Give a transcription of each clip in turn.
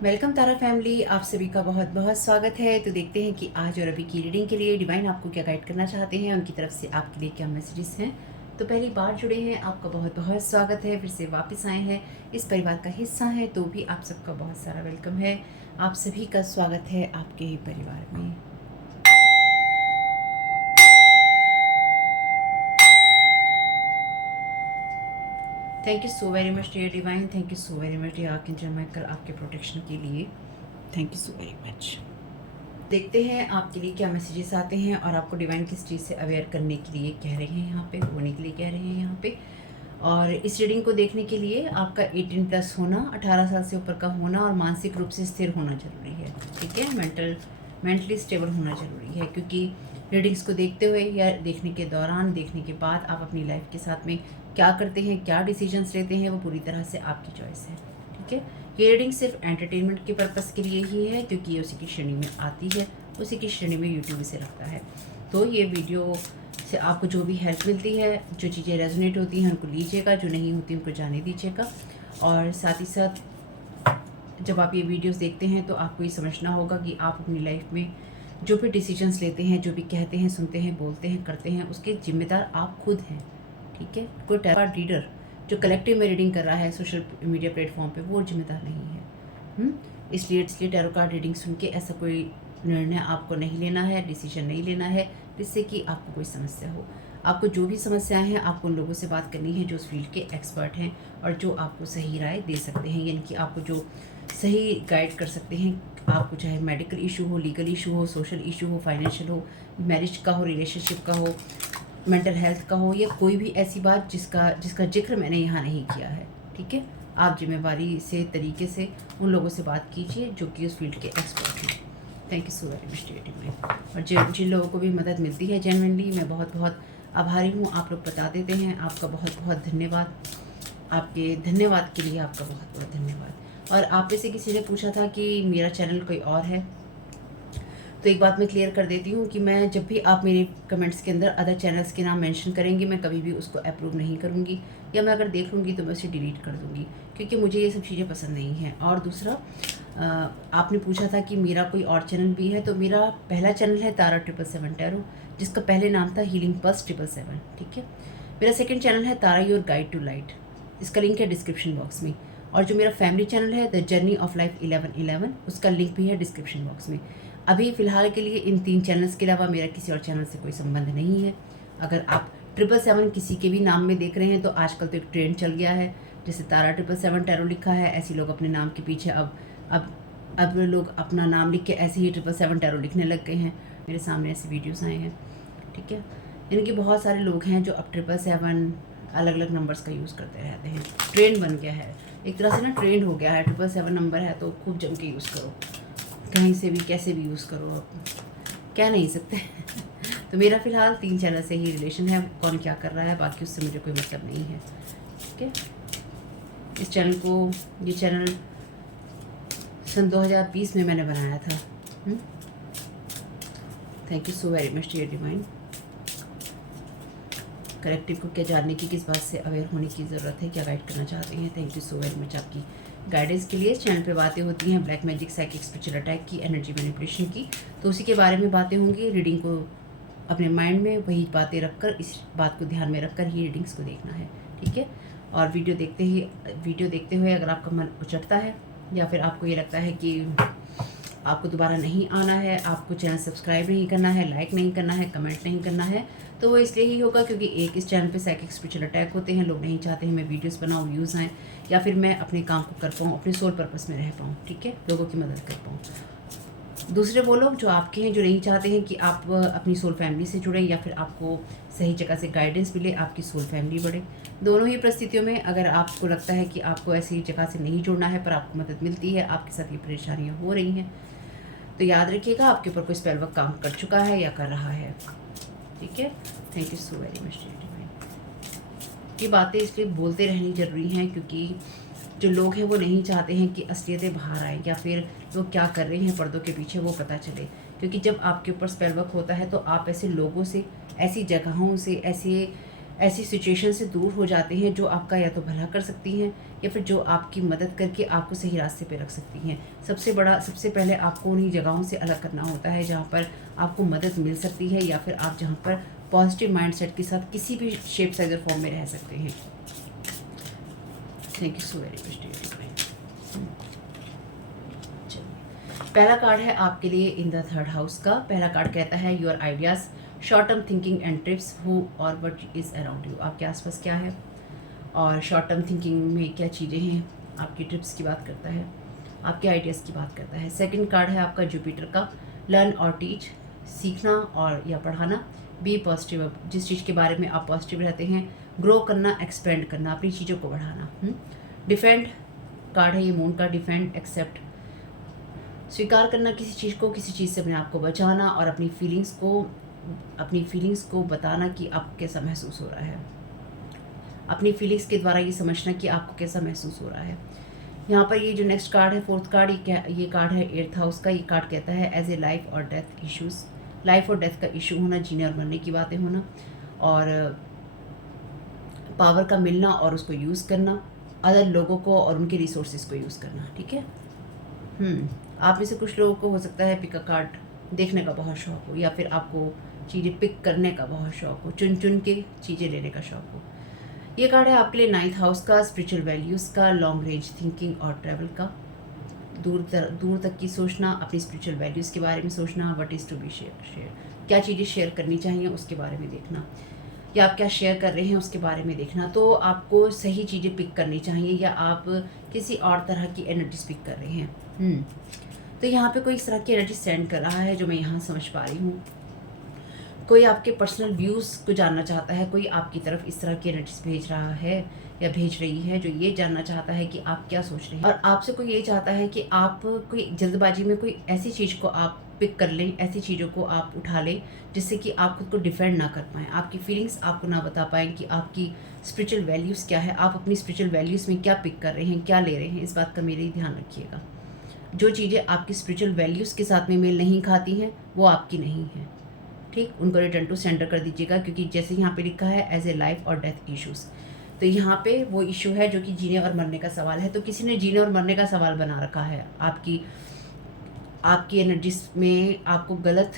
Welcome तारा family, आप सभी का बहुत बहुत स्वागत है। तो देखते हैं कि आज और अभी की रीडिंग के लिए डिवाइन आपको क्या गाइड करना चाहते हैं, उनकी तरफ से आपके लिए क्या मैसेजेस हैं। तो पहली बार जुड़े हैं, आपका बहुत बहुत स्वागत है। फिर से वापस आए हैं, इस परिवार का हिस्सा है, तो भी आप सबका बहुत सारा वेलकम है। आप सभी का स्वागत है आपके ही परिवार में। Thank you so very much dear divine, thank you so very much dear archangel Michael, आपके प्रोटेक्शन के लिए thank you so very much. देखते हैं आपके लिए क्या मैसेजेस आते हैं और आपको डिवाइन किस चीज़ से अवेयर करने के लिए कह रहे हैं, यहाँ पे होने के लिए कह रहे हैं यहाँ पे। और इस रीडिंग को देखने के लिए आपका 18+ होना, 18 साल से ऊपर का होना और मानसिक रूप से स्थिर होना जरूरी है। ठीक है, मेंटली स्टेबल होना जरूरी है, क्योंकि रीडिंग्स को देखते हुए या देखने के दौरान, देखने के बाद आप अपनी लाइफ के साथ में क्या करते हैं, क्या डिसीजंस लेते हैं, वो पूरी तरह से आपकी चॉइस है। ठीक है, ये रीडिंग सिर्फ एंटरटेनमेंट के पर्पस के लिए ही है, क्योंकि ये उसी की श्रेणी में आती है, उसी की श्रेणी में यूट्यूब इसे रखता है। तो ये वीडियो से आपको जो भी हेल्प मिलती है, जो चीज़ें रेजोनेट होती हैं उनको लीजिएगा, जो नहीं होती उनको जाने दीजिएगा। और साथ ही साथ जब आप ये वीडियोस देखते हैं तो आपको ये समझना होगा कि आप अपनी लाइफ में जो भी डिसीजंस लेते हैं, जो भी कहते हैं, सुनते हैं, बोलते हैं, करते हैं, उसके जिम्मेदार आप खुद हैं। ठीक है, कोई टैरोट रीडर जो कलेक्टिव में रीडिंग कर रहा है सोशल मीडिया प्लेटफॉर्म पे, वो जिम्मेदार नहीं है। इसलिए टैरो कार्ड रीडिंग सुन के ऐसा कोई निर्णय आपको नहीं लेना है, डिसीजन नहीं लेना है जिससे कि आपको कोई समस्या हो। आपको जो भी समस्याएं हैं, आपको उन लोगों से बात करनी है जो उस फील्ड के एक्सपर्ट हैं और जो आपको सही राय दे सकते हैं, यानी कि आपको जो सही गाइड कर सकते हैं। आपको चाहे मेडिकल इशू हो, लीगल इशू हो, सोशल इशू हो, फाइनेंशियल हो, मैरिज का हो, रिलेशनशिप का हो, मेंटल हेल्थ का हो, या कोई भी ऐसी बात जिसका जिक्र मैंने यहाँ नहीं किया है। ठीक है, आप जिम्मेवारी से, तरीके से उन लोगों से बात कीजिए जो कि उस फील्ड के एक्सपर्ट हैं। Thank you so very much dear divine. और जिन लोगों को भी मदद मिलती है जेन्युइनली, मैं बहुत बहुत आभारी हूँ। आप लोग बता देते हैं, आपका बहुत बहुत धन्यवाद। आपके धन्यवाद के लिए आपका बहुत बहुत धन्यवाद। और आप में से किसी ने पूछा था कि मेरा चैनल कोई और है, तो एक बात मैं क्लियर कर देती हूँ कि मैं जब भी आप मेरे कमेंट्स के अंदर अदर चैनल्स के नाम मेंशन करेंगे, मैं कभी भी उसको अप्रूव नहीं करूँगी, या मैं अगर देख लूँगी तो मैं उसे डिलीट कर दूँगी, क्योंकि मुझे ये सब चीज़ें पसंद नहीं हैं। और दूसरा, आपने पूछा था कि मेरा कोई और चैनल भी है, तो मेरा पहला चैनल है तारा 777 टैरो, जिसका पहले नाम था हीलिंग पल्स 777। ठीक है, मेरा सेकेंड चैनल है तारा योर गाइड टू लाइट, इसका लिंक है डिस्क्रिप्शन बॉक्स में। और जो मेरा फैमिली चैनल है द जर्नी ऑफ लाइफ 1111, उसका लिंक भी है डिस्क्रिप्शन बॉक्स में। अभी फ़िलहाल के लिए इन 3 चैनल्स के अलावा मेरा किसी और चैनल से कोई संबंध नहीं है। अगर आप 777 किसी के भी नाम में देख रहे हैं, तो आजकल तो एक ट्रेंड चल गया है, जैसे तारा 777 टैरो लिखा है, ऐसे लोग अपने नाम के पीछे अब लोग अपना नाम लिख के ऐसे ही 777 टैरो लिखने लग गए हैं। मेरे सामने ऐसे वीडियोस आए हैं। ठीक है, इनके बहुत सारे लोग हैं जो अब 777 अलग अलग नंबर्स का यूज़ करते रहते हैं। ट्रेंड बन गया है, एक तरह से ना ट्रेंड हो गया है। 777 नंबर है तो खूब जम के यूज़ करो, कहीं से भी कैसे भी यूज़ करो, कह नहीं सकते। तो मेरा फ़िलहाल 3 चैनल से ही रिलेशन है, कौन क्या कर रहा है बाकी उससे मुझे कोई मतलब नहीं है। ठीक है, इस चैनल को, ये चैनल सन 2020 में मैंने बनाया था। Thank you so very much dear divine. Collective को क्या जानने की, किस बात से अवेयर होने की ज़रूरत है, क्या गाइड करना चाहते हैं। Thank you so very much आपकी गाइडेंस के लिए। इस चैनल पे बातें होती हैं black magic, psychic, spiritual attack की, एनर्जी मैनिपुलेशन की, तो उसी के बारे में बातें होंगी। रीडिंग को अपने माइंड में वही बातें रखकर, इस बात को ध्यान में रखकर ही रीडिंग्स को देखना है। ठीक है, और वीडियो देखते हुए अगर आपका मन उचटता है या फिर आपको ये लगता है कि आपको दोबारा नहीं आना है, आपको चैनल सब्सक्राइब नहीं करना है, लाइक नहीं करना है, कमेंट नहीं करना है, तो वो इसलिए ही होगा क्योंकि एक इस चैनल पे साइकिक स्पिरिचुअल अटैक होते हैं। लोग नहीं चाहते हैं मैं वीडियोस बनाऊँ, व्यूज़ आएँ, या फिर मैं अपने काम को कर पाऊँ, अपने सोल पर्पस में रह पाऊँ। ठीक है, लोगों की मदद कर पाऊँ। दूसरे वो लोग जो आपके हैं, जो नहीं चाहते हैं कि आप अपनी सोल फैमिली से जुड़ें या फिर आपको सही जगह से गाइडेंस मिले, आपकी सोल फैमिली बढ़े। दोनों ही परिस्थितियों में अगर आपको लगता है कि आपको ऐसी जगह से नहीं जुड़ना है पर आपको मदद मिलती है, आपके साथ ये परेशानियाँ हो रही हैं, तो याद रखिएगा आपके ऊपर कोई स्पेल वर्क काम कर चुका है या कर रहा है। ठीक है, thank you so very much divine. ये बातें इसलिए बोलते रहनी ज़रूरी हैं क्योंकि जो लोग हैं वो नहीं चाहते हैं कि असलियतें बाहर आए, या फिर लोग क्या कर रहे हैं पर्दों के पीछे वो पता चले। क्योंकि जब आपके ऊपर स्पेल वर्क होता है तो आप ऐसे लोगों से, ऐसी जगहों से, ऐसी सिचुएशन से दूर हो जाते हैं जो आपका या तो भला कर सकती हैं या फिर जो आपकी मदद करके आपको सही रास्ते पे रख सकती हैं। सबसे पहले आपको उन्हीं जगहों से अलग करना होता है जहाँ पर आपको मदद मिल सकती है या फिर आप जहाँ पर पॉजिटिव माइंडसेट के साथ किसी भी शेप साइज और फॉर्म में रह सकते हैं। Thank you so very much. पहला कार्ड है आपके लिए इन द थर्ड हाउस का। पहला कार्ड कहता है your ideas, short term thinking and trips, who और व्हाट इज़ अराउंड यू। आपके आसपास क्या है और शॉर्ट टर्म थिंकिंग में क्या चीज़ें हैं, आपकी ट्रिप्स की बात करता है, आपके आइडियाज़ की बात करता है। सेकंड कार्ड है आपका जुपिटर का, लर्न और टीच, सीखना और या पढ़ाना, बी पॉजिटिव, जिस चीज़ के बारे में आप पॉजिटिव रहते हैं, ग्रो करना, एक्सपेंड करना, अपनी चीज़ों को बढ़ाना। डिफेंड कार्ड है ये मून का, डिफेंड, एक्सेप्ट, स्वीकार करना किसी चीज़ को, किसी चीज़ से अपने आप को बचाना और अपनी फीलिंग्स को बताना कि आपको कैसा महसूस हो रहा है। अपनी फीलिंग्स के द्वारा ये समझना कि आपको कैसा महसूस हो रहा है। यहाँ पर ये जो नेक्स्ट कार्ड है फोर्थ कार्ड, ये कार्ड है एर्थ हाउस का। ये कार्ड कहता है एज ए लाइफ और डेथ इश्यूज़, लाइफ और डेथ का इशू होना, जीने और मरने की बातें होना और पावर का मिलना और उसको यूज़ करना, अदर लोगों को और उनके रिसोर्सेज को यूज़ करना। ठीक है। आप में से कुछ लोगों को हो सकता है पिक अ कार्ड देखने का बहुत शौक हो या फिर आपको चीज़ें पिक करने का बहुत शौक हो, चुन चुन के चीज़ें लेने का शौक हो। ये कार्ड है आपके लिए नाइन्थ हाउस का, स्पिरिचुअल वैल्यूज़ का, लॉन्ग रेंज थिंकिंग और ट्रैवल का, दूर तक की सोचना, अपनी स्पिरिचुअल वैल्यूज़ के बारे में सोचना, what is to be share, क्या चीज़ें शेयर करनी चाहिए उसके बारे में देखना या आप क्या शेयर कर रहे हैं उसके बारे में देखना। तो आपको सही चीज़ें पिक करनी चाहिए या आप किसी और तरह की एनर्जीज पिक कर रहे हैं। तो यहाँ पे कोई इस तरह की एनर्जी सेंड कर रहा है जो मैं यहाँ समझ पा रही हूँ। कोई आपके पर्सनल व्यूज़ को जानना चाहता है, कोई आपकी तरफ इस तरह की एनर्जीज भेज रहा है या भेज रही है जो ये जानना चाहता है कि आप क्या सोच रहे हैं और आपसे कोई ये चाहता है कि आप कोई जल्दबाजी में कोई ऐसी चीज़ को आप पिक कर लें, ऐसी चीज़ों को आप उठा लें जिससे कि आप खुद को डिफेंड ना कर पाएँ, आपकी फीलिंग्स आपको ना बता पाएँ कि आपकी स्पिरिचुअल वैल्यूज़ क्या है, आप अपनी स्पिरिचुअल वैल्यूज़ में क्या पिक कर रहे हैं, क्या ले रहे हैं। इस बात का मेरे ही ध्यान रखिएगा। जो चीज़ें आपकी स्पिरिचुअल वैल्यूज़ के साथ में मेल नहीं खाती हैं वो आपकी नहीं है। ठीक, उनको रिटर्न टू सेंडर कर दीजिएगा क्योंकि जैसे यहाँ पे लिखा है एज ए लाइफ और डेथ इश्यूज़, तो यहाँ पे वो इशू है जो कि जीने और मरने का सवाल है। तो किसी ने जीने और मरने का सवाल बना रखा है आपकी एनर्जीज में, आपको गलत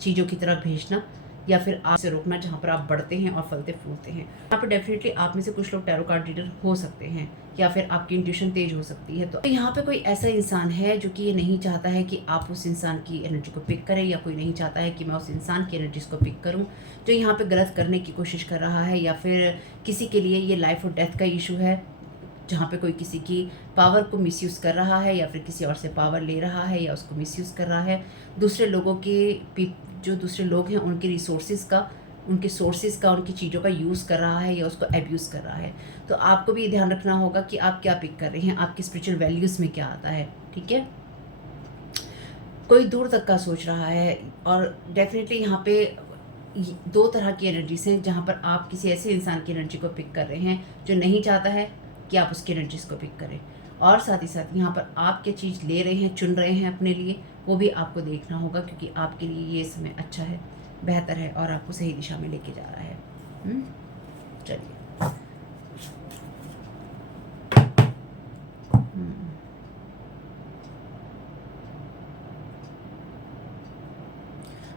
चीज़ों की तरफ भेजना या फिर आपसे रोकना जहाँ पर आप बढ़ते हैं और फलते फूलते हैं। यहाँ पर डेफिनेटली आप में से कुछ लोग टैरो कार्ड रीडर हो सकते हैं या फिर आपकी इंट्यूशन तेज हो सकती है। तो यहाँ पे कोई ऐसा इंसान है जो कि ये नहीं चाहता है कि आप उस इंसान की एनर्जी को पिक करें या कोई नहीं चाहता है कि मैं उस इंसान की एनर्जीज को पिक करूँ जो यहाँ पे गलत करने की कोशिश कर रहा है या फिर किसी के लिए ये लाइफ और डेथ का इशू है जहाँ पे कोई किसी की पावर को मिसयूज़ कर रहा है या फिर किसी और से पावर ले रहा है या उसको मिसयूज़ कर रहा है, दूसरे लोगों के जो दूसरे लोग हैं उनके रिसोर्सेज का, उनके सोर्सेज का, उनकी चीज़ों का यूज़ कर रहा है या उसको एब्यूज़ कर रहा है। तो आपको भी ये ध्यान रखना होगा कि आप क्या पिक कर रहे हैं, आपकी स्पिरिचुअल वैल्यूज़ में क्या आता है। ठीक है। कोई दूर तक का सोच रहा है और डेफिनेटली यहाँ पे दो तरह की एनर्जीज हैं जहाँ पर आप किसी ऐसे इंसान की एनर्जी को पिक कर रहे हैं जो नहीं चाहता है कि आप उसकी एनर्जीज को पिक करें और साथ ही साथ यहाँ पर आप क्या चीज़ ले रहे हैं, चुन रहे हैं अपने लिए, वो भी आपको देखना होगा क्योंकि आपके लिए ये समय अच्छा है, बेहतर है और आपको सही दिशा में लेके जा रहा है। चलिए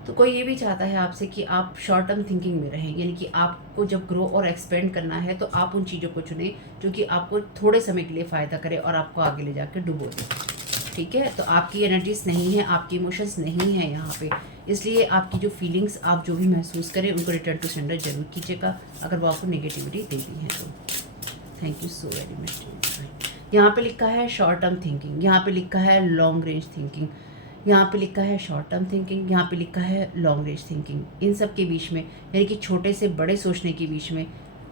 तो कोई ये भी चाहता है आपसे कि आप शॉर्ट टर्म थिंकिंग में रहें, यानी कि आपको जब ग्रो और एक्सपेंड करना है तो आप उन चीज़ों को चुनें जो कि आपको थोड़े समय के लिए फ़ायदा करे और आपको आगे ले जाकर डुबो दे। ठीक है। तो आपकी एनर्जीज नहीं है, आपकी इमोशंस नहीं है यहाँ पे, इसलिए आपकी जो फीलिंग्स आप जो भी महसूस करें उनको रिटर्न टू सेंडर जरूर कीजिएगा अगर वो आपको नेगेटिविटी दे दी है तो। Thank you so very much. यहाँ पे लिखा है शॉर्ट टर्म थिंकिंग, यहाँ पे लिखा है लॉन्ग रेंज थिंकिंग, यहाँ पे लिखा है शॉर्ट टर्म थिंकिंग, यहाँ पे लिखा है लॉन्ग रेंज थिंकिंग। इन सब के बीच में यानी कि छोटे से बड़े सोचने के बीच में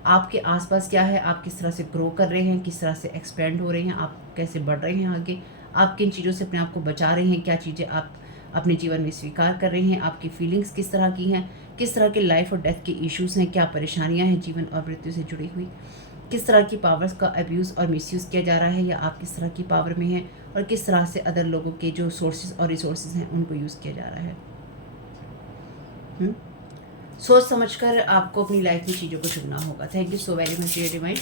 आपके आसपास क्या है, आप किस तरह से ग्रो कर रहे हैं, किस तरह से एक्सपेंड हो रहे हैं, आप कैसे बढ़ रहे हैं आगे, आप किन चीज़ों से अपने आप को बचा रहे हैं, क्या चीज़ें आप अपने जीवन में स्वीकार कर रहे हैं, आपकी फीलिंग्स किस तरह की हैं, किस तरह के लाइफ और डेथ के इश्यूज़ हैं, क्या परेशानियाँ हैं जीवन और मृत्यु से जुड़ी हुई, किस तरह की पावर्स का अब्यूज़ और मिसयूज़ किया जा रहा है या आप किस तरह की पावर में हैं और किस तरह से अदर लोगों के जो सोर्सेज और रिसोर्सेज हैं उनको यूज़ किया जा रहा है। सोच समझकर आपको अपनी लाइफ में चीज़ों को चुनना होगा। Thank you so very much dear divine.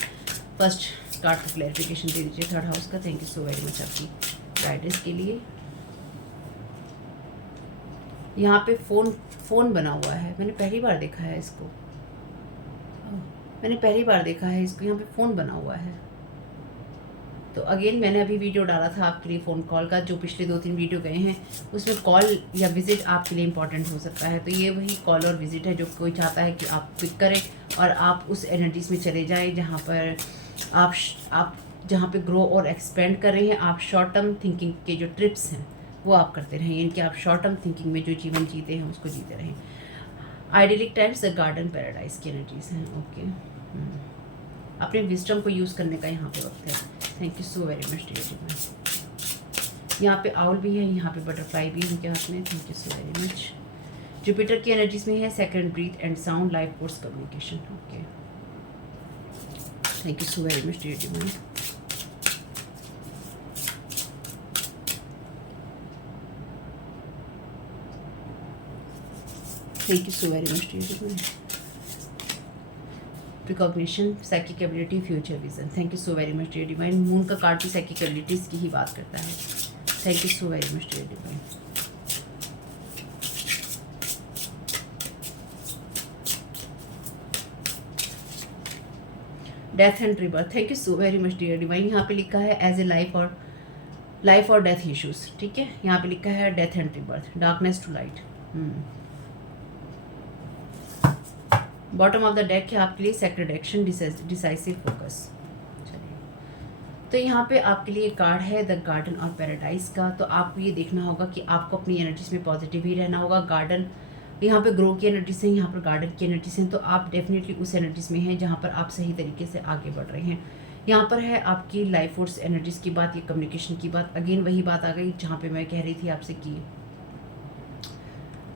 First card का क्लैरिफिकेशन दे दीजिए थर्ड हाउस का। Thank you so very much आपकी गाइडेंस के लिए। यहाँ पे फ़ोन बना हुआ है, मैंने पहली बार देखा है इसको, मैंने पहली बार देखा है इसको। यहाँ पे फ़ोन बना हुआ है। तो अगेन मैंने अभी वीडियो डाला था आपके लिए फ़ोन कॉल का, जो पिछले 2-3 वीडियो गए हैं उसमें कॉल या विज़िट आपके लिए इम्पॉर्टेंट हो सकता है। तो ये वही कॉल और विज़िट है जो कोई चाहता है कि आप पिक करें और आप उस एनर्जीज़ में चले जाएं जहाँ पर आप जहाँ पे ग्रो और एक्सपेंड कर रहे हैं। आप शॉर्ट टर्म थिंकिंग के जो ट्रिप्स हैं वो आप करते रहें, यानी कि आप शॉर्ट टर्म थिंकिंग में जो जीवन जीते हैं उसको जीते रहें। Idyllic times the garden paradise की एनर्जीज हैं। ओके, अपने विजडम को यूज़ करने का यहाँ पे वक्त है। Thank you so very much dear divine. यहाँ पे आउल भी है, यहाँ पे बटरफ्लाई भी है उनके हाथ में। Thank you so very much. Jupiter की एनर्जीज में है second breath and sound life course communication. Okay, thank you so very much dear divine. Thank you so very much dear divine. Precognition, psychic ability, future vision. Thank you so very much dear divine. Moon का card भी psychic abilities की ही बात करता है। Thank you so very much dear divine. Death and rebirth. Thank you so very much dear divine. यहाँ पे लिखा है एज ए लाइफ और डेथ इश्यूज। ठीक है, यहाँ पे लिखा है death and rebirth, darkness to light. Bottom of the deck है आपके लिए सेक्रेड एक्शन, डिसाइसिव फोकस। चलिए, तो यहाँ पे आपके लिए कार्ड है द गार्डन और पैराडाइज का। तो आपको ये देखना होगा कि आपको अपनी एनर्जीज में पॉजिटिव ही रहना होगा। गार्डन यहाँ पे ग्रो की एनर्जीज हैं, यहाँ पर गार्डन की एनर्जीज हैं, तो आप डेफिनेटली उस एनर्जीज में हैं जहाँ पर आप सही तरीके से आगे बढ़ रहे हैं। यहाँ पर है आपकी लाइफ फोर्स एनर्जीज की बात, ये कम्युनिकेशन की बात। अगेन वही बात आ गई जहाँ पे मैं कह रही थी आपसे कि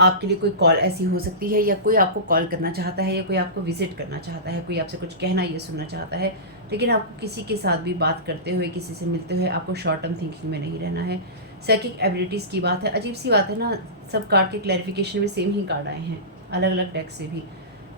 आपके लिए कोई कॉल ऐसी हो सकती है, या कोई आपको कॉल करना चाहता है, या कोई आपको विजिट करना चाहता है, कोई आपसे कुछ कहना या सुनना चाहता है, लेकिन आपको किसी के साथ भी बात करते हुए, किसी से मिलते हुए आपको शॉर्ट टर्म थिंकिंग में नहीं रहना है। साइकिक एबिलिटीज़ की बात है। अजीब सी बात है ना, सब कार्ड के क्लैरिफिकेशन में सेम ही कार्ड आए हैं अलग अलग डेक से भी।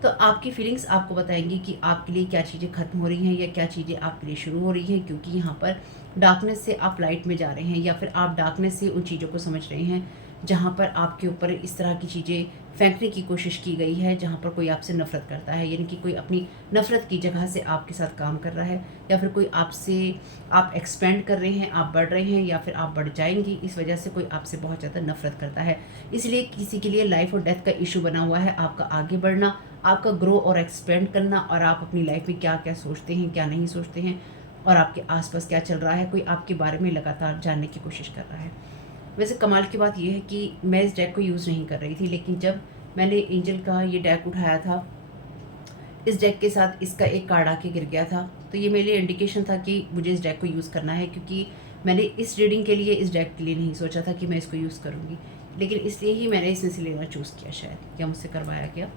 तो आपकी फीलिंग्स आपको बताएंगी कि आपके लिए क्या चीज़ें ख़त्म हो रही हैं या क्या चीज़ें आपके लिए शुरू हो रही हैं, क्योंकि यहाँ पर डार्कनेस से आप लाइट में जा रहे हैं, या फिर आप डार्कनेस से उन चीज़ों को समझ रहे हैं जहाँ पर आपके ऊपर इस तरह की चीज़ें फेंकने की कोशिश की गई है, जहाँ पर कोई आपसे नफ़रत करता है, यानी कि कोई अपनी नफ़रत की जगह से आपके साथ काम कर रहा है, या फिर कोई आपसे आप एक्सपेंड कर रहे हैं, आप बढ़ रहे हैं, या फिर आप बढ़ जाएंगी, इस वजह से कोई आपसे बहुत ज़्यादा नफ़रत करता है। इसलिए किसी के लिए लाइफ और डेथ का इशू बना हुआ है, आपका आगे बढ़ना, आपका ग्रो और एक्सपेंड करना, और आप अपनी लाइफ में क्या क्या सोचते हैं, क्या नहीं सोचते हैं, और आपके आसपास क्या चल रहा है। कोई आपके बारे में लगातार जानने की कोशिश कर रहा है। वैसे कमाल की बात यह है कि मैं इस डेक को यूज़ नहीं कर रही थी, लेकिन जब मैंने एंजल का ये डेक उठाया था, इस डेक के साथ इसका एक कार्ड आके गिर गया था, तो ये मेरे लिए इंडिकेशन था कि मुझे इस डेक को यूज़ करना है, क्योंकि मैंने इस रीडिंग के लिए इस डेक के लिए नहीं सोचा था कि मैं इसको यूज़ करूँगी, लेकिन इसलिए ही मैंने इसमें से लेना चूज़ किया, शायद या मुझसे करवाया गया।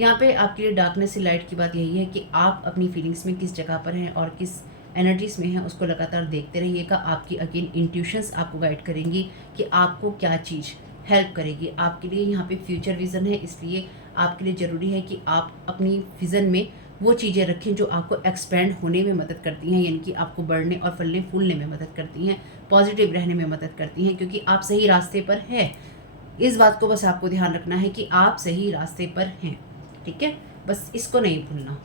यहाँ पे आपके लिए डार्कनेस से लाइट की बात यही है कि आप अपनी फीलिंग्स में किस जगह पर हैं और किस एनर्जीज़ में हैं, उसको लगातार देखते रहिएगा। आपकी अगेन इंट्यूशंस आपको गाइड करेंगी कि आपको क्या चीज़ हेल्प करेगी आपके लिए। यहाँ पे फ्यूचर विज़न है, इसलिए आपके लिए ज़रूरी है कि आप अपनी विज़न में वो चीज़ें रखें जो आपको एक्सपेंड होने में मदद करती हैं, यानी कि आपको बढ़ने और फलने फूलने में मदद करती हैं, पॉजिटिव रहने में मदद करती हैं, क्योंकि आप सही रास्ते पर हैं। इस बात को बस आपको ध्यान रखना है कि आप सही रास्ते पर हैं, ठीक है। बस इसको नहीं भूलना,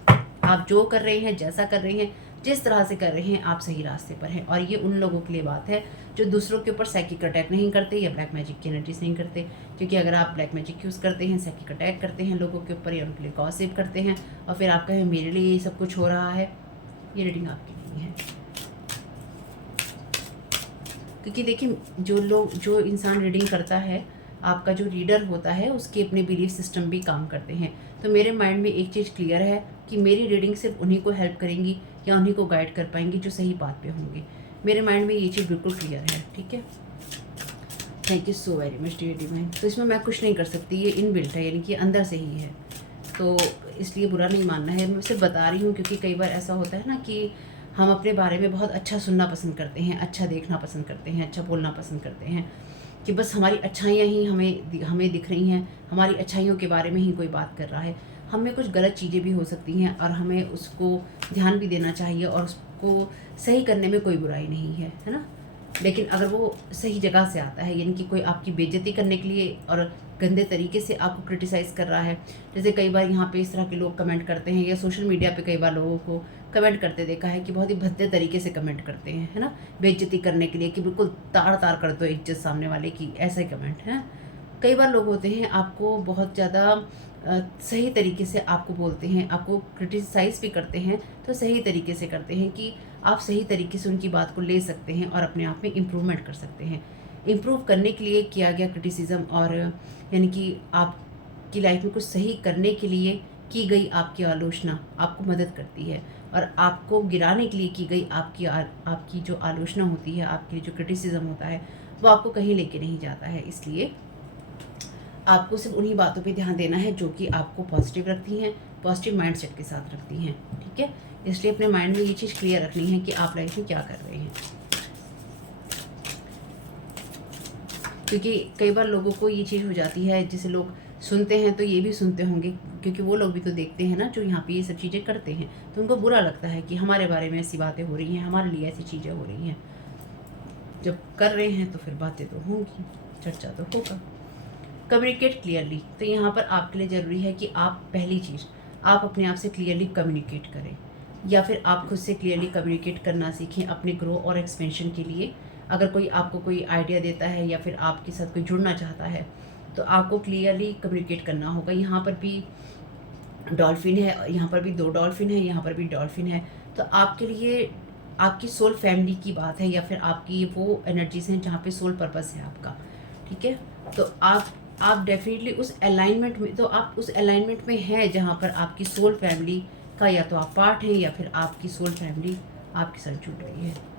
आप जो कर रहे हैं, जैसा कर रहे हैं, जिस तरह से कर रहे हैं, आप सही रास्ते पर हैं। और ये उन लोगों के लिए बात है जो दूसरों के ऊपर साइकिक अटैक नहीं करते या ब्लैक मैजिक की एनर्जीज नहीं करते, क्योंकि अगर आप ब्लैक मैजिक यूज़ करते हैं, साइकिक अटैक करते हैं लोगों के ऊपर या उनके लिए गॉसिप करते हैं, और फिर आप कहें मेरे लिए ये सब कुछ हो रहा है, ये रीडिंग आपकी नहीं है। क्योंकि देखिए, जो इंसान रीडिंग करता है, आपका जो रीडर होता है, उसके अपने बिलीफ सिस्टम भी काम करते हैं। तो मेरे माइंड में एक चीज़ क्लियर है कि मेरी रीडिंग सिर्फ उन्हीं को हेल्प करेंगी या उन्हीं को गाइड कर पाएंगी जो सही बात पे होंगे। मेरे माइंड में ये चीज़ बिल्कुल क्लियर है, ठीक है। Thank you so very much dear divine. तो इसमें मैं कुछ नहीं कर सकती, ये इनबिल्ट है, यानी कि अंदर से ही है, तो इसलिए बुरा नहीं मानना है। मैं सिर्फ बता रही हूँ, क्योंकि कई बार ऐसा होता है ना कि हम अपने बारे में बहुत अच्छा सुनना पसंद करते हैं, अच्छा देखना पसंद करते हैं, अच्छा बोलना पसंद करते हैं, कि बस हमारी अच्छाइयाँ ही हमें दिख रही हैं, हमारी अच्छाइयों के बारे में ही कोई बात कर रहा है। हम में कुछ गलत चीज़ें भी हो सकती हैं और हमें उसको ध्यान भी देना चाहिए और उसको सही करने में कोई बुराई नहीं है ना? लेकिन अगर वो सही जगह से आता है, यानी कि कोई आपकी बेइज्जती करने के लिए और गंदे तरीके से आपको क्रिटिसाइज़ कर रहा है, जैसे कई बार यहाँ पे इस तरह के लोग कमेंट करते हैं या सोशल मीडिया पे कई बार लोगों को कमेंट करते देखा है कि बहुत ही भद्दे तरीके से कमेंट करते हैं, है ना? बेइज्जती करने के लिए कि बिल्कुल ताड़-ताड़ कर दो इज़्ज़त सामने वाले की, ऐसे कमेंट हैं। कई बार लोग होते हैं आपको बहुत ज़्यादा सही तरीके से आपको बोलते हैं, आपको क्रिटिसाइज़ भी करते हैं, तो सही तरीके से करते हैं कि आप सही तरीके से उनकी बात को ले सकते हैं और अपने आप में इम्प्रूवमेंट कर सकते हैं। इम्प्रूव करने के लिए किया गया क्रिटिसिज़्म और यानी कि आपकी लाइफ में कुछ सही करने के लिए की गई आपकी आलोचना आपको मदद करती है और आपको गिराने के लिए की गई आपकी जो आलोचना होती है, आपकी जो क्रिटिसिज़्म होता है, वो आपको कहीं लेके नहीं जाता है। इसलिए आपको सिर्फ उन्हीं बातों पे ध्यान देना है जो कि आपको पॉजिटिव रखती हैं, पॉजिटिव माइंडसेट के साथ रखती हैं, ठीक है? इसलिए अपने माइंड में ये चीज़ क्लियर रखनी है कि आप लाइफ में क्या कर रहे हैं। क्योंकि कई बार लोगों को ये चीज़ हो जाती है, जिसे लोग सुनते हैं तो ये भी सुनते होंगे, क्योंकि वो लोग भी तो देखते हैं ना जो यहाँ पे ये सब चीज़ें करते हैं, तो उनको बुरा लगता है कि हमारे बारे में ऐसी बातें हो रही हैं, हमारे लिए ऐसी चीज़ें हो रही हैं। जब कर रहे हैं तो फिर बातें तो होंगी, चर्चा तो होगा। कम्युनिकेट क्लियरली, तो यहाँ पर आपके लिए ज़रूरी है कि आप पहली चीज़ आप अपने आप से क्लियरली कम्युनिकेट करें, या फिर आप खुद से क्लियरली कम्युनिकेट करना सीखें अपने ग्रो और एक्सपेंशन के लिए। अगर कोई आपको कोई आइडिया देता है या फिर आपके साथ कोई जुड़ना चाहता है, तो आपको क्लियरली कम्युनिकेट करना होगा। यहाँ पर भी डॉल्फिन है, यहाँ पर भी 2 डॉल्फिन है, यहाँ पर भी डॉल्फिन है। तो आपके लिए आपकी सोल फैमिली की बात है, या फिर आपकी वो एनर्जीज़ हैं जहाँ पे सोल पर्पस है आपका, ठीक है? तो आप डेफ़िनेटली उस अलाइनमेंट में, तो आप उस अलाइनमेंट में हैं जहाँ पर आपकी सोल फैमिली का या तो आप पार्ट हैं या फिर आपकी सोल फैमिली आपके साथ जुड़ रही है।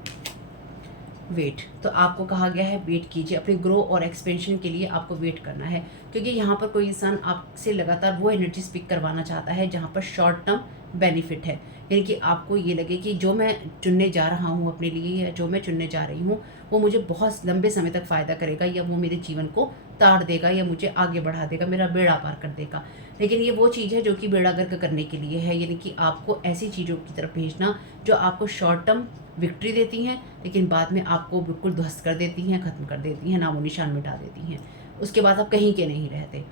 वेट, तो आपको कहा गया है वेट कीजिए, अपने ग्रो और एक्सपेंशन के लिए आपको वेट करना है, क्योंकि यहाँ पर कोई इंसान आपसे लगातार वो एनर्जी स्पिक करवाना चाहता है जहाँ पर शॉर्ट टर्म बेनिफिट है, यानी कि आपको ये लगे कि जो मैं चुनने जा रहा हूँ अपने लिए या जो मैं चुनने जा रही हूँ वो मुझे बहुत लंबे समय तक फ़ायदा करेगा, या वो मेरे जीवन को ताड़ देगा, या मुझे आगे बढ़ा देगा, मेरा बेड़ा पार कर देगा। लेकिन ये वो चीज़ है जो कि बेड़ा गर्क करने के लिए है, यानी कि आपको ऐसी चीज़ों की तरफ भेजना जो आपको शॉर्ट टर्म विक्ट्री देती हैं, लेकिन बाद में आपको बिल्कुल ध्वस्त कर देती हैं, ख़त्म कर देती हैं, नामो निशान मिटा देती हैं। उसके बाद आप कहीं के नहीं रहते।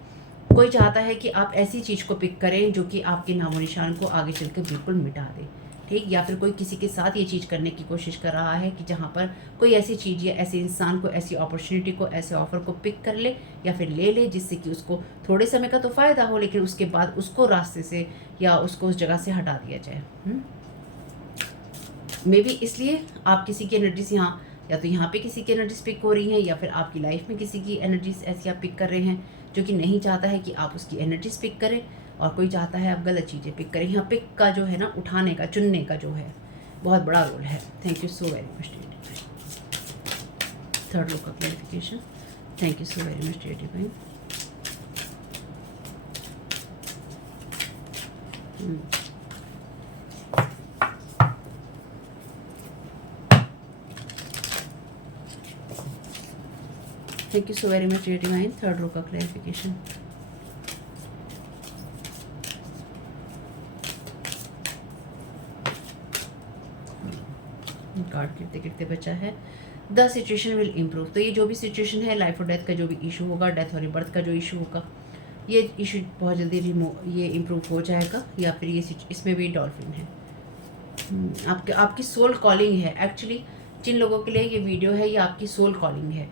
कोई चाहता है कि आप ऐसी चीज़ को पिक करें जो कि आपके नामो निशान को आगे चल के बिल्कुल मिटा दे, ठीक? या फिर कोई किसी के साथ ये चीज़ करने की कोशिश कर रहा है कि जहाँ पर कोई ऐसी चीज़ या ऐसे इंसान को, ऐसी अपॉर्चुनिटी को, ऐसे ऑफ़र को पिक कर ले या फिर ले ले, जिससे कि उसको थोड़े समय का तो फ़ायदा हो, लेकिन उसके बाद उसको रास्ते से या उसको उस जगह से हटा दिया जाए। मे बी इसलिए आप किसी की एनर्जीज यहाँ, या तो यहाँ पे किसी की एनर्जीज पिक हो रही हैं, या फिर आपकी लाइफ में किसी की एनर्जीज ऐसी आप पिक कर रहे हैं जो कि नहीं चाहता है कि आप उसकी एनर्जीज पिक करें, और कोई चाहता है आप गलत चीज़ें पिक करें। यहाँ पिक का जो है ना, उठाने का, चुनने का जो है, बहुत बड़ा रोल है। Thank you so very much dear. Third row का clarification. Thank you so very much dear divine. Thank you so very much dear divine. Third row का क्लैरिफिकेशन। कार्ड गिरते गिरते बचा है द सिचुएशन विल इम्प्रूव। तो ये जो भी सिचुएशन है, लाइफ और डेथ का जो भी इशू होगा, डेथ और बर्थ का जो इशू होगा, ये इशू बहुत जल्दी ये इम्प्रूव हो जाएगा। या फिर ये इसमें भी डॉल्फिन है। आपकी सोल कॉलिंग है एक्चुअली। जिन लोगों के लिए ये वीडियो है, ये आपकी सोल कॉलिंग है,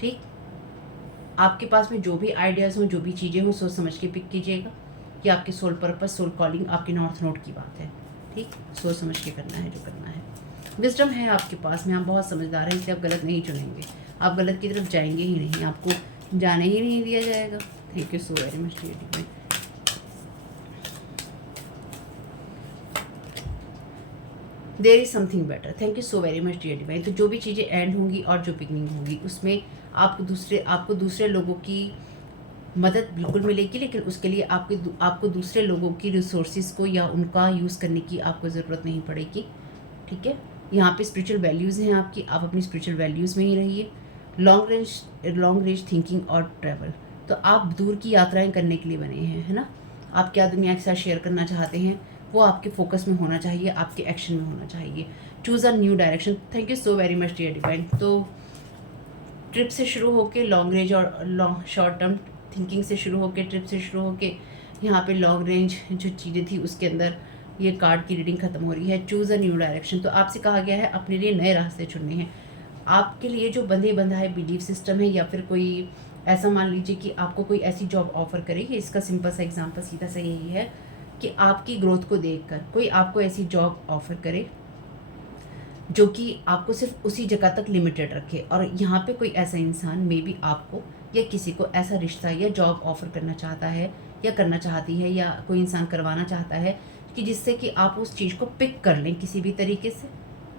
ठीक? आपके पास में जो भी आइडियाज़ हों, जो भी चीज़ें हों, सोच समझ के पिक कीजिएगा। ये आपकी सोल पर्पस, सोल कॉलिंग, आपके नॉर्थ नोड की बात है, ठीक? सोच समझ के करना है जो करना है। विजडम है आपके पास में, आप बहुत समझदार हैं, इसलिए आप गलत नहीं चुनेंगे, आप गलत की तरफ जाएंगे ही नहीं, आपको जाने ही नहीं दिया जाएगा। Thank you so very much dear divine. There is something better. Thank you so very much dear divine. तो जो भी चीज़ें एंड होंगी और जो बिगनिंग होगी, उसमें आपको दूसरे लोगों की मदद बिल्कुल मिलेगी, लेकिन उसके लिए आपको दूसरे लोगों की रिसोर्सेज को या उनका यूज़ करने की आपको ज़रूरत नहीं पड़ेगी, ठीक है? यहाँ पे स्पिरिचुअल वैल्यूज़ हैं आपकी, आप अपनी स्पिरिचुअल वैल्यूज़ में ही रहिए, लॉन्ग रेंज थिंकिंग और ट्रैवल। तो आप दूर की यात्राएं करने के लिए बने हैं, है ना। आप क्या दुनिया के साथ शेयर करना चाहते हैं वो आपके फोकस में होना चाहिए, आपके एक्शन में होना चाहिए। Choose a new direction. Thank you so very much dear divine. तो ट्रिप से शुरू होके लॉन्ग रेंज और लॉन्ग शॉर्ट टर्म थिंकिंग से शुरू होके, ट्रिप से शुरू होके यहाँ पे लॉन्ग रेंज जो चीज़ें थी उसके अंदर ये कार्ड की रीडिंग खत्म हो रही है। Choose a new direction. तो आपसे कहा गया है अपने लिए नए रास्ते चुनने हैं। आपके लिए जो बंधे बंधा है बिलीफ सिस्टम है, या फिर कोई ऐसा मान लीजिए कि आपको कोई ऐसी जॉब ऑफर करे, इसका सिंपल सा एग्जांपल सीधा सा यही है कि आपकी ग्रोथ को देखकर कोई आपको ऐसी जॉब ऑफर करे जो कि आपको सिर्फ उसी जगह तक लिमिटेड रखे, और यहाँ पे कोई ऐसा इंसान मे बी आपको या किसी को ऐसा रिश्ता या जॉब ऑफर करना चाहता है या करना चाहती है, या कोई इंसान करवाना चाहता है कि जिससे कि आप उस चीज़ को पिक कर लें किसी भी तरीके से,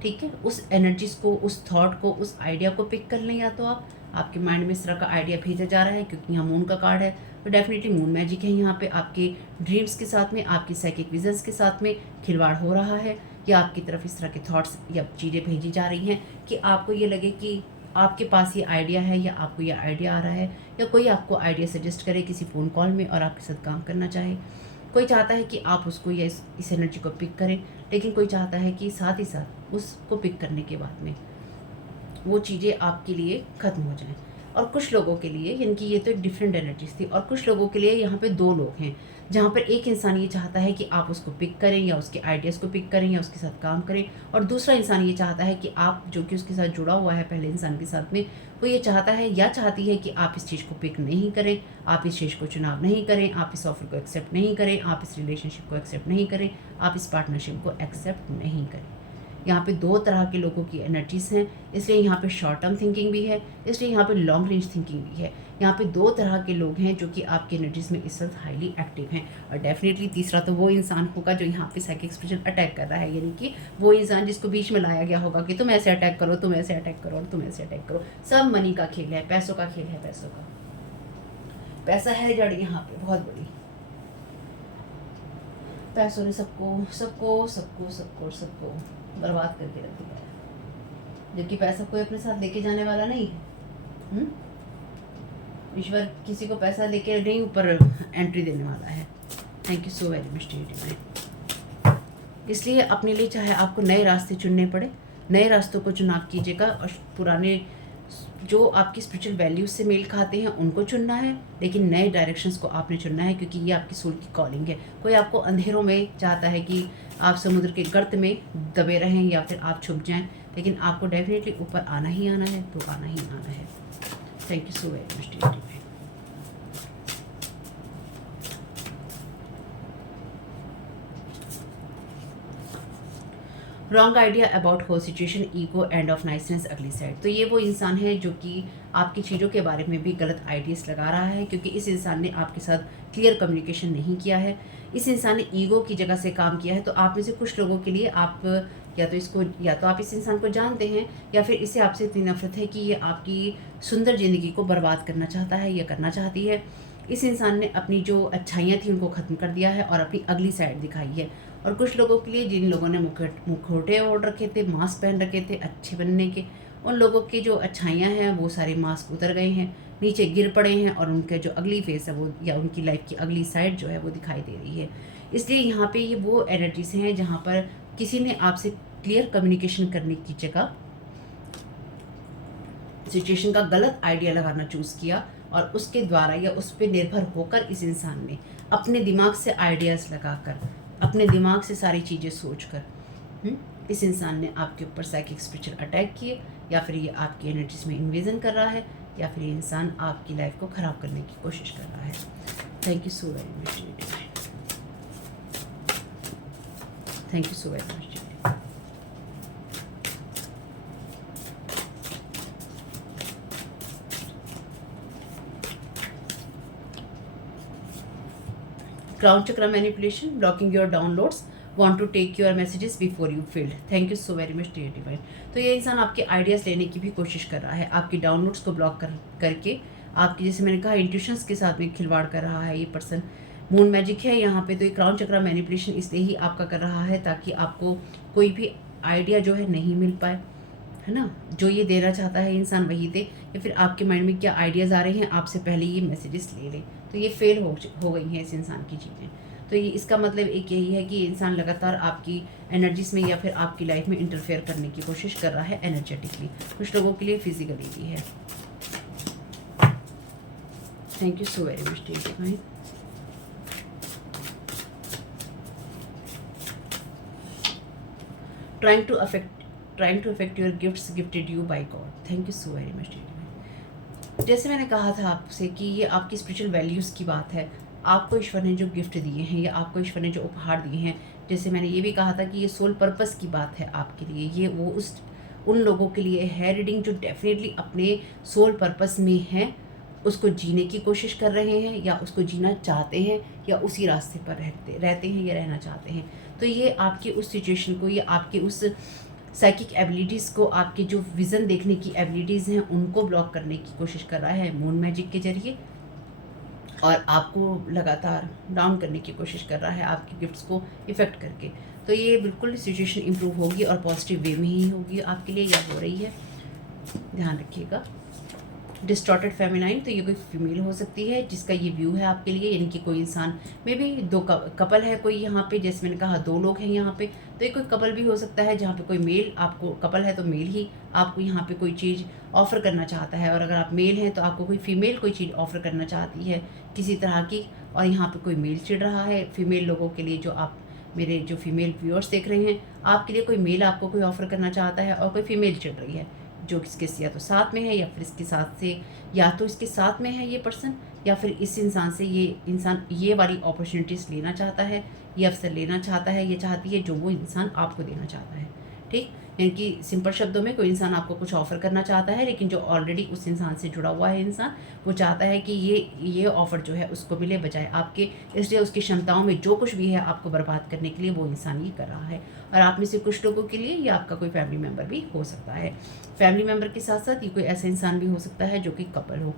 ठीक है। उस एनर्जीज को, उस थॉट को, उस आइडिया को पिक कर लें। या तो आप आपके माइंड में इस तरह का आइडिया भेजा जा रहा है क्योंकि यहाँ मून का कार्ड है, तो डेफिनेटली मून मैजिक है। यहाँ पे आपके ड्रीम्स के साथ में, आपकी साइकिक विजन्स के साथ में खिलवाड़ हो रहा है, या आपकी तरफ इस तरह के थॉट्स या चीज़ें भेजी जा रही हैं कि आपको ये लगे कि आपके पास ये आइडिया है, या आपको ये आइडिया आ रहा है, या कोई आपको आइडिया सजेस्ट करे किसी फ़ोन कॉल में और आपके साथ काम करना चाहे। कोई चाहता है कि आप उसको या इस एनर्जी को पिक करें, लेकिन कोई चाहता है कि साथ ही साथ उसको पिक करने के बाद में वो चीज़ें आपके लिए ख़त्म हो जाएं। और कुछ लोगों के लिए, यानी कि ये तो एक डिफरेंट एनर्जीज थी, और कुछ लोगों के लिए यहाँ पे दो लोग हैं जहाँ पर एक इंसान ये चाहता है कि आप उसको पिक करें या उसके आइडियाज़ को पिक करें या उसके साथ काम करें, और दूसरा इंसान ये चाहता है कि आप जो कि उसके साथ जुड़ा हुआ है पहले इंसान के साथ में, वो ये चाहता है या चाहती है कि आप इस चीज़ को पिक नहीं करें, आप इस चीज़ को चुनाव नहीं करें, आप इस ऑफर को एक्सेप्ट नहीं करें, आप इस रिलेशनशिप को एक्सेप्ट नहीं करें, आप इस पार्टनरशिप को एक्सेप्ट नहीं करें। यहाँ पे दो तरह के लोगों की एनर्जीज हैं, इसलिए यहाँ पे शॉर्ट टर्म थिंकिंग भी है, इसलिए यहाँ पे लॉन्ग रेंज थिंकिंग भी है। यहाँ पे दो तरह के लोग हैं जो कि आपकी एनर्जीज में इस वक्त हाईली एक्टिव हैं। और डेफिनेटली तीसरा तो वो इंसान होगा जो यहाँ पे साइकिक एक्सप्रेशन अटैक कर रहा है, यानी कि वो इंसान जिसको बीच में लाया गया होगा कि तुम ऐसे अटैक करो, तुम ऐसे अटैक करो और तुम ऐसे अटैक करो। सब मनी का खेल है, पैसों का खेल है, पैसों का। पैसा है जड़ यहाँ पे बहुत बड़ी। पैसों ने सबको सबको सबको सबको सबको बर्बाद करके रख दिया है, जबकि पैसा कोई अपने साथ लेके जाने वाला नहीं है। ईश्वर किसी को पैसा लेके नहीं ऊपर एंट्री देने वाला है। Thank you so very much dear divine. इसलिए अपने लिए चाहे आपको नए रास्ते चुनने पड़े, नए रास्तों को चुनाव कीजिएगा, और पुराने जो आपकी स्पिरिचुअल वैल्यूज से मेल खाते हैं उनको चुनना है, लेकिन नए डायरेक्शंस को आपने चुनना है, क्योंकि ये आपकी सोल की कॉलिंग है। कोई आपको अंधेरों में चाहता है कि आप समुद्र के गर्त में दबे रहें या फिर आप छुप जाएं, लेकिन आपको डेफिनेटली ऊपर आना ही आना है, तो आना ही आना है। Thank you so very much dear divine. Wrong idea about whole situation, ego, end of niceness, ugly side. तो ये वो इंसान है जो कि आपकी चीज़ों के बारे में भी गलत आइडियाज़ लगा रहा है, क्योंकि इस इंसान ने आपके साथ क्लियर कम्युनिकेशन नहीं किया है। इस इंसान ने ईगो की जगह से काम किया है। तो आप में से कुछ लोगों के लिए आप या तो आप इस इंसान को जानते हैं, या फिर इससे आपसे इतनी नफरत है कि ये आपकी सुंदर ज़िंदगी को बर्बाद करना चाहता है या करना चाहती है। इस इंसान ने अपनी जो अच्छाइयाँ थी उनको ख़त्म कर दिया है और अपनी अगली साइड दिखाई है। और कुछ लोगों के लिए, जिन लोगों ने मुखौटे ओढ़ रखे थे, मास्क पहन रखे थे अच्छे बनने के, उन लोगों की जो अच्छाइयाँ हैं वो सारे मास्क उतर गए हैं, नीचे गिर पड़े हैं, और उनके जो अगली फेस है वो, या उनकी लाइफ की अगली साइड जो है वो दिखाई दे रही है। इसलिए यहाँ पे ये वो एनर्जीज हैं जहाँ पर किसी ने आपसे क्लियर कम्युनिकेशन करने की जगह सिचुएशन का गलत आइडिया लगाना चूज़ किया, और उसके द्वारा या उस पर निर्भर होकर इस इंसान ने अपने दिमाग से आइडियाज़ लगाकर, अपने दिमाग से सारी चीज़ें सोचकर इस इंसान ने आपके ऊपर साइकिक स्पिरिचुअल अटैक किए, या फिर ये आपकी एनर्जीज में इन्वेजन कर रहा है, या फिर ये इंसान आपकी लाइफ को ख़राब करने की कोशिश कर रहा है। Thank you so very much. Thank you so very much. Crown chakra manipulation, blocking your downloads, want to take your messages before you field. Thank you so very much dear divine. तो ये इंसान आपके आइडियाज़ लेने की भी कोशिश कर रहा है, आपकी डाउनलोड्स को ब्लॉक करके आपकी, जैसे मैंने कहा, इंट्यूशंस के साथ में खिलवाड़ कर रहा है ये पर्सन। मून मैजिक है यहाँ पे। तो ये क्राउन चक्रा मैनिपुलेशन इसलिए ही आपका कर रहा है ताकि आपको कोई भी आइडिया जो है नहीं मिल पाए, है ना, जो ये देना चाहता है इंसान वही दे, या फिर आपके माइंड में क्या आइडियाज़ आ रहे हैं आपसे पहले ये मैसेजेस ले ले। तो ये फेल हो गई हैं इस इंसान की चीज़ें। तो ये इसका मतलब एक यही है कि ये इंसान लगातार आपकी एनर्जीज में या फिर आपकी लाइफ में इंटरफेयर करने की कोशिश कर रहा है एनर्जेटिकली। कुछ लोगों के लिए फिजिकली भी है। Thank you so very much divine. trying to affect your gifts gifted you by God। Thank you so very much. जैसे मैंने कहा था आपसे कि ये आपकी स्पिरिचुअल वैल्यूज़ की बात है। आपको ईश्वर ने जो गिफ्ट दिए हैं या आपको ईश्वर ने जो उपहार दिए हैं, जैसे मैंने ये भी कहा था कि ये सोल पर्पस की बात है आपके लिए। ये वो उन लोगों के लिए है रीडिंग जो डेफिनेटली अपने सोल पर्पस में हैं, उसको जीने की कोशिश कर रहे हैं या उसको जीना चाहते हैं या उसी रास्ते पर रहते हैं या रहना चाहते हैं। तो ये आपकी उस सिचुएशन को या आपकी उस साइकिक एबिलिटीज़ को, आपके जो विज़न देखने की एबिलिटीज़ हैं उनको ब्लॉक करने की कोशिश कर रहा है मून मैजिक के ज़रिए, और आपको लगातार डाउन करने की कोशिश कर रहा है आपके गिफ्ट्स को इफ़ेक्ट करके। तो ये बिल्कुल सिचुएशन इम्प्रूव होगी और पॉजिटिव वे में ही होगी आपके लिए, या हो रही है, ध्यान रखिएगा। डिस्टॉर्टेड फेमिनाइन, तो ये कोई फीमेल हो सकती है जिसका ये व्यू है आपके लिए, यानी कि कोई इंसान में भी दो कपल है कोई यहाँ पे, जैसे मैंने कहा 2 लोग हैं यहाँ पे, तो ये कोई कपल भी हो सकता है जहाँ पे कोई मेल, आपको कपल है तो मेल ही आपको यहाँ पे कोई चीज़ ऑफ़र करना चाहता है, और अगर आप मेल हैं तो आपको कोई फीमेल कोई चीज़ ऑफ़र करना चाहती है किसी तरह की, और यहाँ पर कोई मेल चिढ़ रहा है फीमेल लोगों के लिए। जो आप मेरे जो फीमेल व्यूअर्स देख रहे हैं, आपके लिए कोई मेल आपको कोई ऑफ़र करना चाहता है और कोई फीमेल चिढ़ रही है, जो इसके या तो साथ में है या फिर इसके साथ से, या तो इसके साथ में है ये पर्सन, या फिर इस इंसान से ये इंसान ये वाली अपॉर्चुनिटीज़ लेना चाहता है, ये अवसर लेना चाहता है, ये चाहती है जो वो इंसान आपको देना चाहता है। ठीक, यानी कि सिंपल शब्दों में कोई इंसान आपको कुछ ऑफ़र करना चाहता है, लेकिन जो ऑलरेडी उस इंसान से जुड़ा हुआ है इंसान, वो चाहता है कि ये ऑफ़र जो है उसको मिले बजाय आपके, इसलिए उसकी क्षमताओं में जो कुछ भी है आपको बर्बाद करने के लिए वो इंसान ये कर रहा है। और आप में से कुछ लोगों के लिए ये आपका कोई फैमिली मेम्बर भी हो सकता है। फैमिली मेम्बर के साथ साथ ये कोई ऐसा इंसान भी हो सकता है जो कि कपल हो।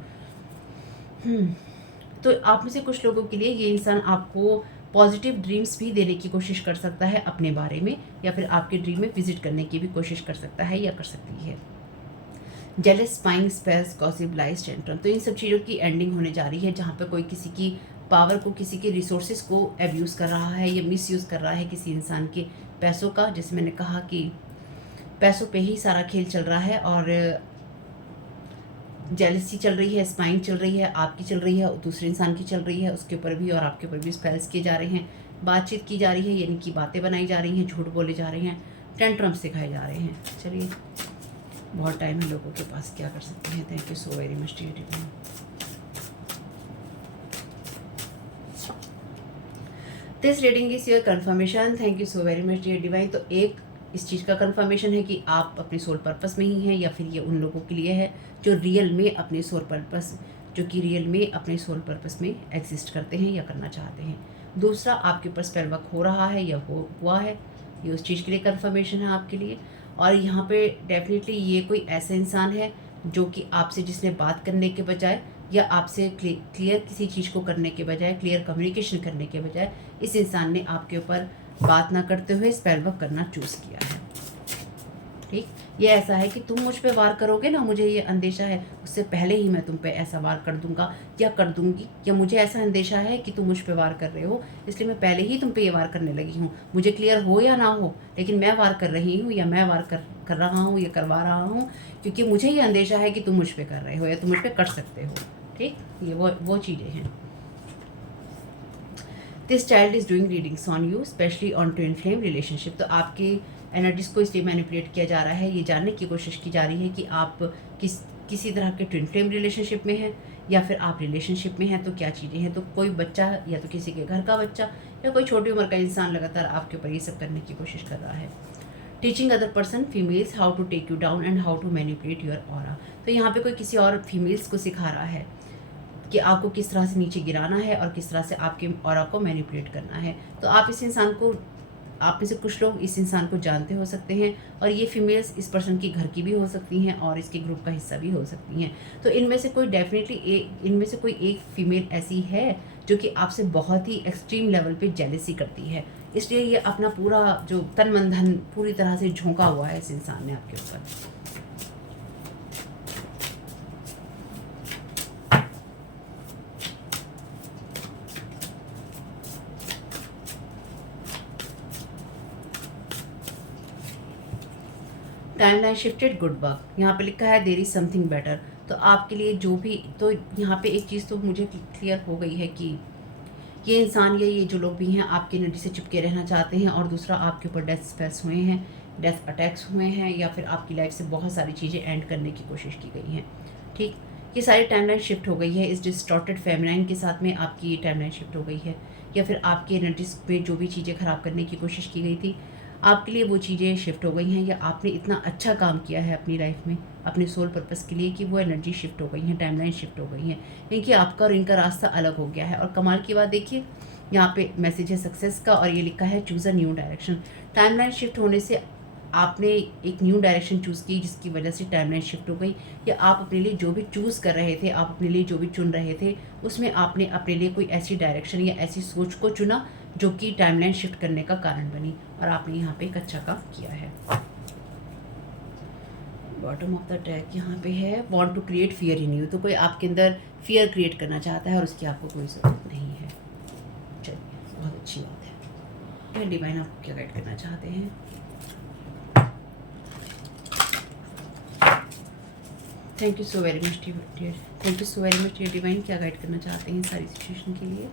तो आप में से कुछ लोगों के लिए ये इंसान आपको पॉजिटिव ड्रीम्स भी देने की कोशिश कर सकता है अपने बारे में, या फिर आपके ड्रीम में विजिट करने की भी कोशिश कर सकता है या कर सकती है। Jealous, spying, spells, gossip, lies, tantrum, तो इन सब चीज़ों की एंडिंग होने जा रही है जहाँ पे कोई किसी की पावर को, किसी के रिसोर्सेज को एब्यूज़ कर रहा है या मिसयूज़ कर रहा है किसी इंसान के पैसों का। जैसे मैंने कहा कि पैसों पे ही सारा खेल चल रहा है, और जेलसी चल रही है, स्पाइंग चल रही है, आपकी चल रही है, दूसरे इंसान की चल रही है, उसके ऊपर भी और आपके ऊपर भी स्पेल्स किए जा रहे हैं, बातचीत की जा रही है, यानी कि बातें बनाई जा रही हैं, झूठ बोले जा रहे हैं, टेंट्रम्स सिखाए जा रहे हैं। चलिए, बहुत टाइम है लोगों के पास, क्या कर सकते हैं। Thank you so very much dear. This reading is your confirmation. Thank you so very much dear divine. तो एक इस चीज़ का कन्फर्मेशन है कि आप अपने सोल पर्पस में ही हैं, या फिर ये उन लोगों के लिए है जो रियल में अपने सोल पर्पस, जो कि रियल में अपने सोल पर्पस में एग्जिस्ट करते हैं या करना चाहते हैं। दूसरा, आपके ऊपर स्पेल वर्क हो रहा है या हुआ है, ये उस चीज़ के लिए कन्फर्मेशन है आपके लिए। और यहाँ पे डेफिनेटली ये कोई ऐसा इंसान है जो कि आपसे, जिसने बात करने के बजाय या आपसे क्लियर किसी चीज़ को करने के बजाय, क्लियर कम्युनिकेशन करने के बजाय, इस इंसान ने आपके ऊपर बात ना करते हुए स्पेल वर्क करना चूज़ किया है। ठीक, ये ऐसा है कि तुम मुझ पे वार करोगे ना, मुझे ये अंदेशा है, उससे पहले ही मैं तुम पे ऐसा वार कर दूंगा या कर दूंगी, या मुझे ऐसा अंदेशा है कि तुम मुझ पे वार कर रहे हो, इसलिए मैं पहले ही तुम पे ये वार करने लगी हूँ। मुझे क्लियर हो या ना हो, लेकिन मैं वार कर रही हूँ, या मैं वार कर रहा हूँ या करवा रहा हूँ, क्योंकि मुझे ये अंदेशा है कि तुम मुझ पे कर रहे हो या तुम मुझ पे कर सकते हो। ठीक, ये वो चीज़ें हैं। This child is doing readings on you, specially on twin flame relationship. तो आपके एनर्जीज को इसलिए मैनिपुलेट किया जा रहा है, ये जानने की कोशिश की जा रही है कि आप किसी तरह के ट्विन फ्लेम रिलेशनशिप में हैं, या फिर आप रिलेशनशिप में हैं तो क्या चीज़ें हैं। तो कोई बच्चा, या तो किसी के घर का बच्चा, या कोई छोटी उम्र का इंसान लगातार आपके ऊपर ये सब करने की कोशिश कर रहा है। Teaching other person females how to take you down and how to manipulate your aura. तो यहाँ पे कोई किसी और फीमेल्स को सिखा रहा है कि आपको किस तरह से नीचे गिराना है और किस तरह से आपके ऑरा को मैनिपुलेट करना है। तो आप इस इंसान को, आप में से कुछ लोग इस इंसान को जानते हो सकते हैं, और ये फीमेल्स इस पर्सन की घर की भी हो सकती हैं और इसके ग्रुप का हिस्सा भी हो सकती हैं। तो इनमें से कोई डेफिनेटली इनमें से कोई एक फीमेल ऐसी है जो कि आपसे बहुत ही एक्सट्रीम लेवल पे जेलसी करती है, इसलिए ये अपना पूरा जो तन मन धन पूरी तरह से झोंका हुआ है इस इंसान ने आपके ऊपर। Timeline shifted, good work. यहाँ पे लिखा है देयर इज समथिंग बेटर। तो आपके लिए जो भी, तो यहाँ पे एक चीज़ तो मुझे क्लियर हो गई है कि ये इंसान या ये जो लोग भी हैं आपकी एनर्जी से चिपके रहना चाहते हैं, और दूसरा आपके ऊपर डेथ स्पेल्स हुए हैं, डेथ अटैक्स हुए हैं, या फिर आपकी लाइफ से बहुत सारी चीज़ें एंड करने की कोशिश की गई हैं। ठीक, ये सारी टाइमलाइन शिफ्ट हो गई है इस डिस्टॉर्टेड फेमिनाइन के साथ में। आपकी ये टाइमलाइन शिफ्ट हो गई है, या फिर आपकी एनर्जीज में जो भी चीज़ें ख़राब करने की कोशिश की गई थी आपके लिए वो चीज़ें शिफ्ट हो गई हैं, या आपने इतना अच्छा काम किया है अपनी लाइफ में अपने सोल पर्पस के लिए कि वो एनर्जी शिफ्ट हो गई है, टाइमलाइन शिफ्ट हो गई है, क्योंकि आपका और इनका रास्ता अलग हो गया है। और कमाल की बात देखिए, यहाँ पे मैसेज है सक्सेस का, और ये लिखा है choose a new direction. Timeline shift होने से आपने एक न्यू डायरेक्शन चूज़ की, जिसकी वजह से टाइमलाइन शिफ्ट हो गई, या आप अपने लिए जो भी चूज़ कर रहे थे, आप अपने लिए जो भी चुन रहे थे, उसमें आपने अपने लिए कोई ऐसी डायरेक्शन या ऐसी सोच को चुना जो कि टाइमलाइन शिफ्ट करने का कारण बनी, और आपने यहाँ पे एक अच्छा काम किया है। बॉटम ऑफ द डेक यहाँ पे है want to create fear in you. तो कोई आपके अंदर फियर क्रिएट करना चाहता है और उसकी आपको कोई ज़रूरत नहीं है। चलिए, बहुत अच्छी बात है। डिवाइन आपको क्या गाइड करना चाहते हैं? Thank you so very much dear, thank you so very much dear divine. क्या गाइड करना चाहते हैं सारी सिचुएशन के लिए?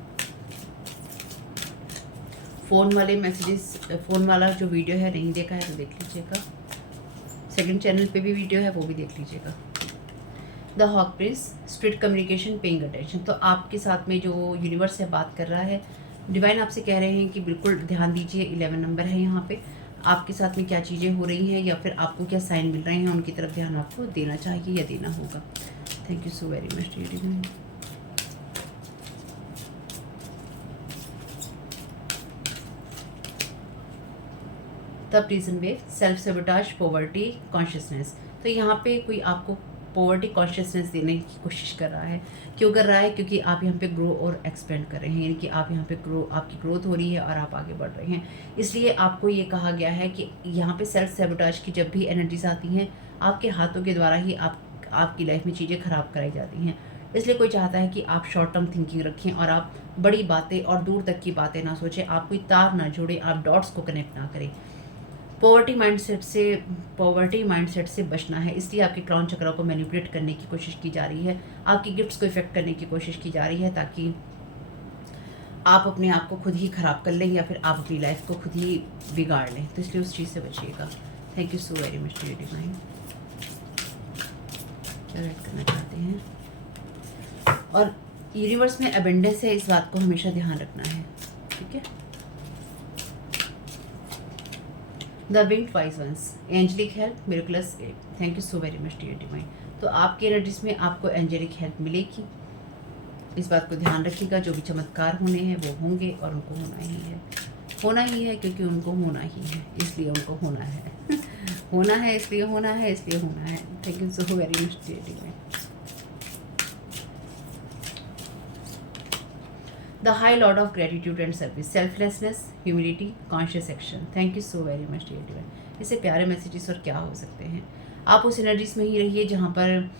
फ़ोन वाले मैसेजेस, फ़ोन वाला जो वीडियो है नहीं देखा है तो देख लीजिएगा। सेकंड चैनल पे भी वीडियो है, वो भी देख लीजिएगा। The hawk prince, strict communication, paying attention. तो आपके साथ में जो यूनिवर्स से बात कर रहा है, डिवाइन आपसे कह रहे हैं कि बिल्कुल ध्यान दीजिए। 11 नंबर है यहाँ पे। आपके साथ में क्या चीज़ें हो रही हैं या फिर आपको क्या साइन मिल रहे हैं, उनकी तरफ ध्यान आपको देना चाहिए या देना होगा। Thank you so very much dear divine. The prison wave, self sabotage, poverty, consciousness. तो यहाँ पे कोई आपको पॉवर्टी कॉन्शियसनेस देने की कोशिश कर रहा है। क्यों कर रहा है? क्योंकि आप यहाँ पे ग्रो और एक्सपेंड कर रहे हैं, यानी कि आप यहाँ पे ग्रो, आपकी ग्रोथ हो रही है और आप आगे बढ़ रहे हैं। इसलिए आपको ये कहा गया है कि यहाँ पे सेल्फ सेबोटाज की जब भी एनर्जीज आती हैं, आपके हाथों के द्वारा ही आपकी लाइफ में चीज़ें ख़राब कराई जाती हैं। इसलिए कोई चाहता है कि आप शॉर्ट टर्म थिंकिंग रखें और आप बड़ी बातें और दूर तक की बातें ना सोचें, आप कोई तार ना जोड़ें, आप डॉट्स को कनेक्ट ना करें। पॉवर्टी माइंडसेट से बचना है, इसलिए आपके क्राउन चक्र को मैनिपुलेट करने की कोशिश की जा रही है, आपकी गिफ्ट्स को इफेक्ट करने की कोशिश की जा रही है, ताकि आप अपने आप को खुद ही ख़राब कर लें या फिर आप अपनी लाइफ को खुद ही बिगाड़ लें। तो इसलिए उस चीज़ से बचिएगा। Thank you so very much dear divine. क्या गाइड करना चाहते हैं? और यूनिवर्स में अबेंडेंस है, इस बात को हमेशा ध्यान रखना है, ठीक है। The winged wise ones, angelic help, miraculous aid. Thank you so very much dear divine. तो आपकी एनर्जीज में आपको एंजेलिक हेल्प मिलेगी, इस बात को ध्यान रखिएगा। जो भी चमत्कार होने हैं वो होंगे, और उनको होना ही है क्योंकि उनको होना ही है, इसलिए उनको होना है होना है इसलिए होना है, इसलिए होना है। Thank you so very much dear divine. The high lord of gratitude and service, selflessness, humility, conscious action. Thank you so very much dear divine. इससे प्यारे मैसेजेस और क्या हो सकते हैं? आप उस एनर्जीज में ही रहिए जहाँ पर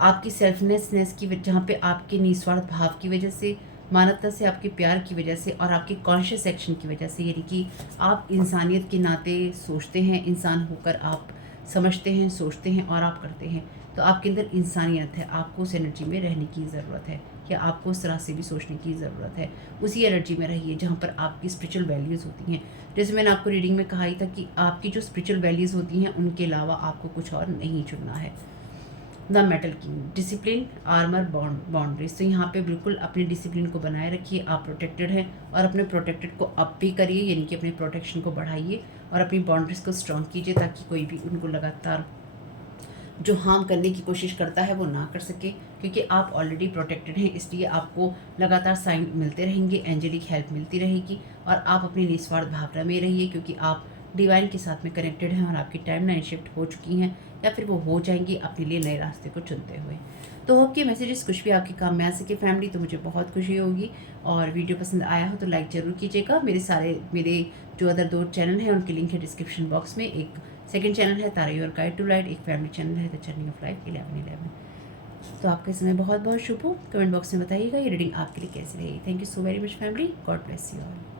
आपकी सेल्फलेसनेस की, जहाँ पे आपके निस्वार्थ भाव की वजह से, मानवता से आपके प्यार की वजह से और आपके कॉन्शियस एक्शन की वजह से, यानी कि आप इंसानियत के नाते सोचते हैं, इंसान होकर आप समझते हैं, सोचते हैं और आप करते हैं। तो आपके अंदर इंसानियत है, आपको उस एनर्जी में रहने की ज़रूरत है, या आपको उस तरह से भी सोचने की ज़रूरत है। उसी एनर्जी में रहिए जहाँ पर आपकी स्पिरिचुअल वैल्यूज़ होती हैं। जैसे मैंने आपको रीडिंग में कहा ही था कि आपकी जो स्पिरिचुअल वैल्यूज़ होती हैं, उनके अलावा आपको कुछ और नहीं चुनना है। The metal king, discipline, armour, boundaries. तो यहाँ पे बिल्कुल अपने डिसिप्लिन को बनाए रखिए, आप प्रोटेक्टेड हैं और अपने प्रोटेक्टेड को अप भी करिए, यानी कि अपने प्रोटेक्शन को बढ़ाइए और अपनी बाउंड्रीज को स्ट्रॉन्ग कीजिए, ताकि कोई भी उनको लगातार जो हार्म करने की कोशिश करता है वो ना कर सके, क्योंकि आप ऑलरेडी प्रोटेक्टेड हैं। इसलिए आपको लगातार साइन मिलते रहेंगे, एंजेलिक हेल्प मिलती रहेगी, और आप अपनी निस्वार्थ भावना में रहिए, क्योंकि आप डिवाइन के साथ में कनेक्टेड हैं और आपकी टाइम लाइन शिफ्ट हो चुकी हैं या फिर वो हो जाएंगी अपने लिए नए रास्ते को चुनते हुए। तो होप कि मैसेजेस कुछ भी आपके काम में आ सके फैमिली, तो मुझे बहुत खुशी होगी। और वीडियो पसंद आया हो तो लाइक ज़रूर कीजिएगा। मेरे जो अदर 2 चैनल हैं उनके लिंक है डिस्क्रिप्शन बॉक्स में। एक सेकंड चैनल है तारा योर गाइड टू लाइट, एक फैमिली चैनल है द जर्नी ऑफ लाइफ 1111। तो आपका समय बहुत बहुत शुभ हो। कमेंट बॉक्स में बताइएगा ये रीडिंग आपके लिए कैसी रही। Thank you so very much family. God bless you all.